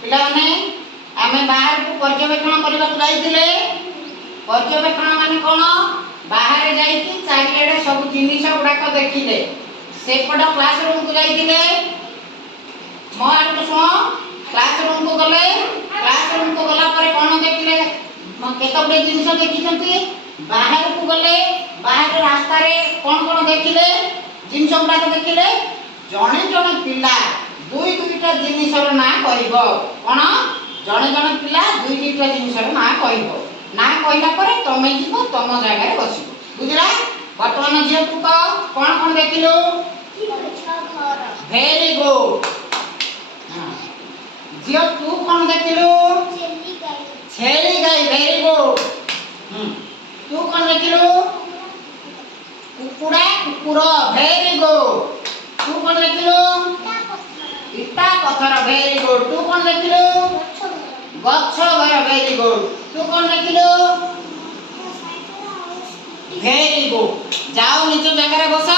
ପିଲାମାନେ ଆମେ ବାହାରକୁ ପର୍ଯ୍ୟବେକ୍ଷଣ କରିବାକୁ ଯାଇଥିଲେ। पर्यवेक्षण माने कोन बाहर जाइकी चारिआडे सब जिनिस गुड़ाक देखिले। सेपट क्लासरूम को जाइए मो आड़ शुण क्लासरूम को गले क्लासरूम को गला पर कौन देखिले केतगुड़े जिनिस देखी बाहर को गले बाहर रास्ता रे कौन कौन देखिले जिनिस गुड़ाक देखिले जड़े जड़े पिला दुई दुईटा जिनिसर ना कहब कौन जड़े जड़े पिला दुई दुईटा जिनिसर ना कहब ना कहला पर तमे जीव तुम जगह बस बुझला। बर्तमान झील तू कह कौन कौन देखिलु वेरी गुड। झील तू कौन देखिलु छेली गाई वेरी गुड। तू कौन देखिलु कुकुड़ा कुकुर वेरी गुड। तू कौन देखिलु इटा पत्थर वेरी गुड। तू कौन देखिलु गच्छ घर वेरी गुड। तू कौन देखिलु वेरी गुड। जाओ निज जगह बस।